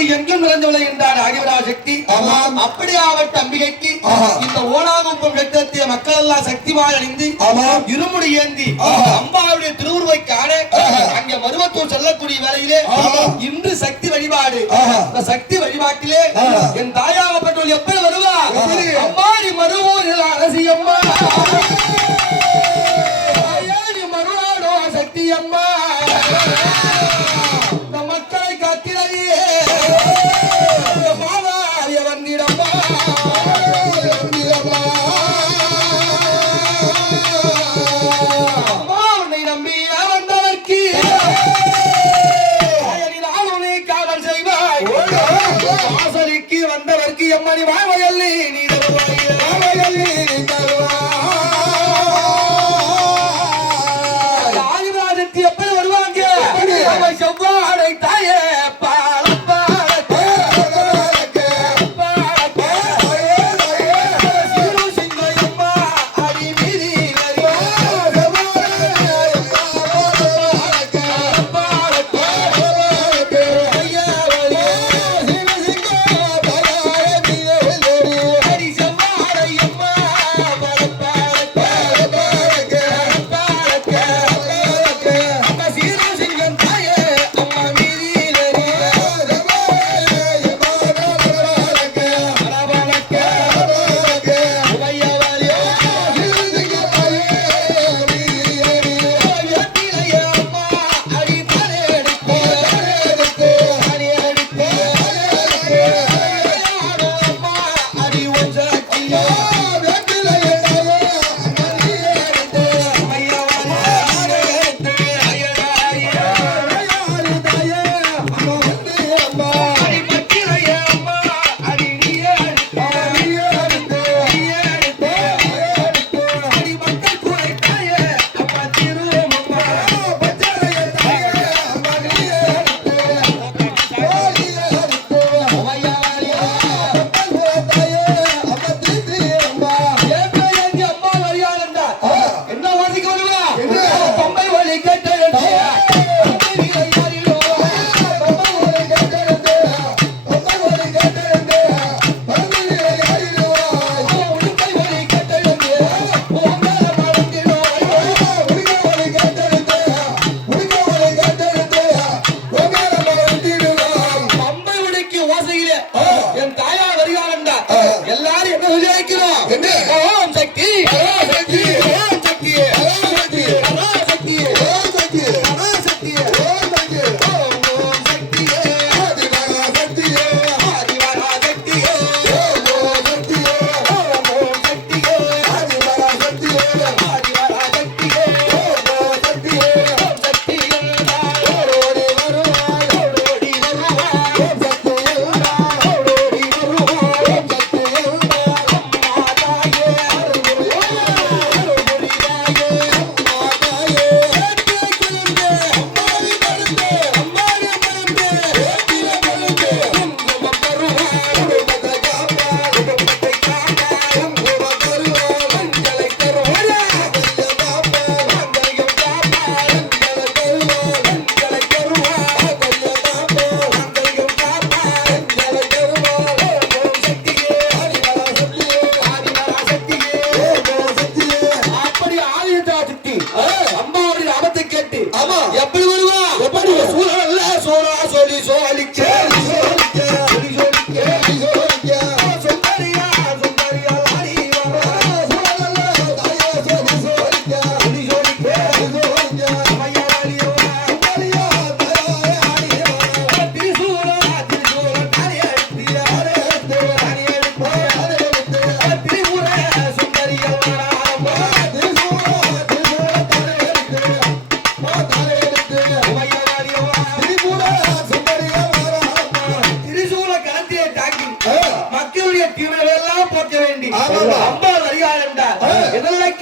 அப்படி எங்கும் நிறைந்தவளை என்றார் ஆதிபராசக்தி அப்படி ஆவட்ட அம்பிகைக்கு இந்த ஓனாகுப்பம் கட்டத்திய மக்கள் எல்லாம் சக்திமாய் அணிந்து இருமுடி ஏந்தி அம்பாவுடைய திருவுருவை காண அங்கே மருவத்தூர் செல்லக்கூடிய வேலையிலே இன்று சக்தி வழிபாடு. சக்தி வழிபாட்டிலே என் தாயாகப்பட்டவள் எப்படி வருவா அம்மா நீ மருவூர் அரசியம்மா. வாசலுக்கு வந்தவர்க்கு எம்மணி வாழ்வயல்ல எப்படி எதெல்லாம்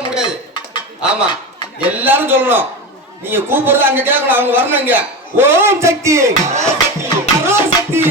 கேட்கவும் முடியாது. ஆமா எல்லாரும் சொல்லணும். நீங்க கூப்பிடுறது அங்க கேட்கணும் அவங்க வரணும் இங்க. ஓம் சக்தி சக்தி.